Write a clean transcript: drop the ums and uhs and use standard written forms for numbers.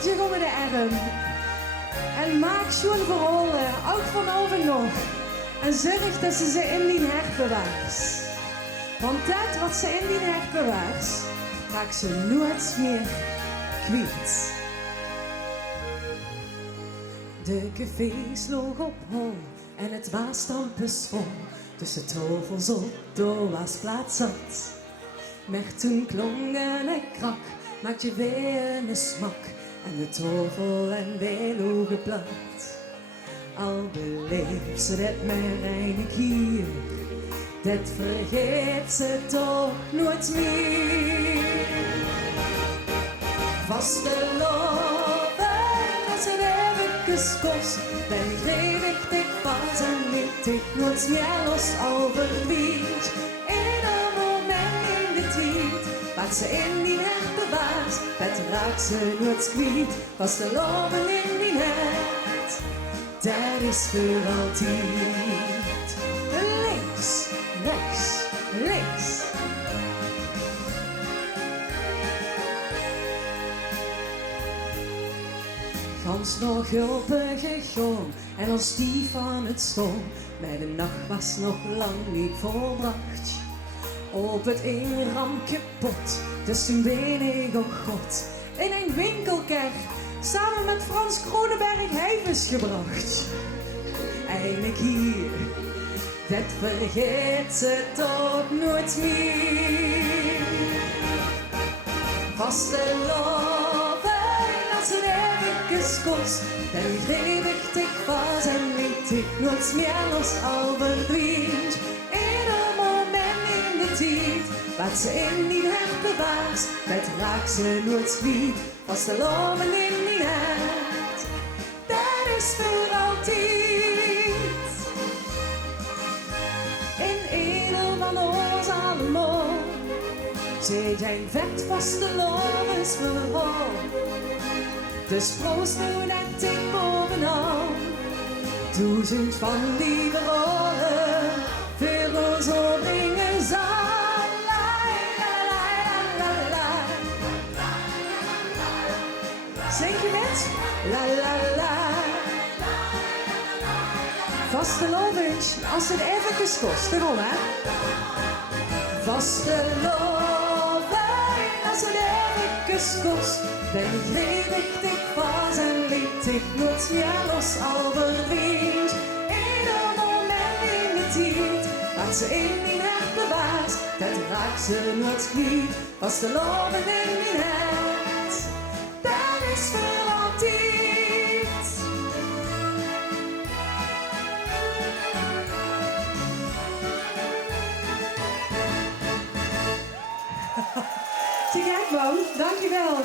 hartje om de arm. En maak schoon verholen, ook vanavond nog. En zorg dat ze in die hert bewaars. Want dat wat ze in die hert bewaars, raakt ze nooit meer kwijt. De café sloeg op hol en het waastampen school. Tussen tafels op de wasplaats zat. Met toen klonk en krak, maakt je weer een smak. En de tafel en weer ogen plat. Al beleeft ze dat maar een keer, dat vergeet ze toch nooit meer. Vasteloven, als het even kost, dan greep ik dik vast en liet ik nooit meer los overwiet. In een moment in de tijd, wat ze in die hert bewaart, dat raakt ze nooit kwijt. Vasteloven in die hert, dat is voor altijd. Links, rechts, links. Gans nog Gulpen gegaan en als die van het storm, maar de nacht was nog lang niet volbracht. Op het inram kapot, dus toen ben ik op God in een winkelker samen met Frans Kronenberg hevens gebracht. Eindelijk hier, dat vergeet ze toch nooit meer. Vasteloven, als het even kost, dan greep ik dik vast en liet ik nooit meer los al verdwijnt. In een moment in de tijd, wat ze in die hert bewaart, dat raakt ze nooit kwijt. Vasteloven in die hert, dat is voor altijd. In edel van ons allemaal, zit een vet vastelovensverhaal. Dus proost nu net ik bovenal, 1000 van die verhalen, voor ons opbrengen zal. Zing je met? La la la. Vastelovend, als het even kost, daarom hè. Vastelovend, als het even kost, dan greep ik dik vast en liet ik nooit meer los al verdwijnt. In een moment in de tijd, wat ze in die hert bewaart, dat raakt ze nooit kwijt. Vastelovend in die hert, dat is voor altijd. Te gek man, dankjewel.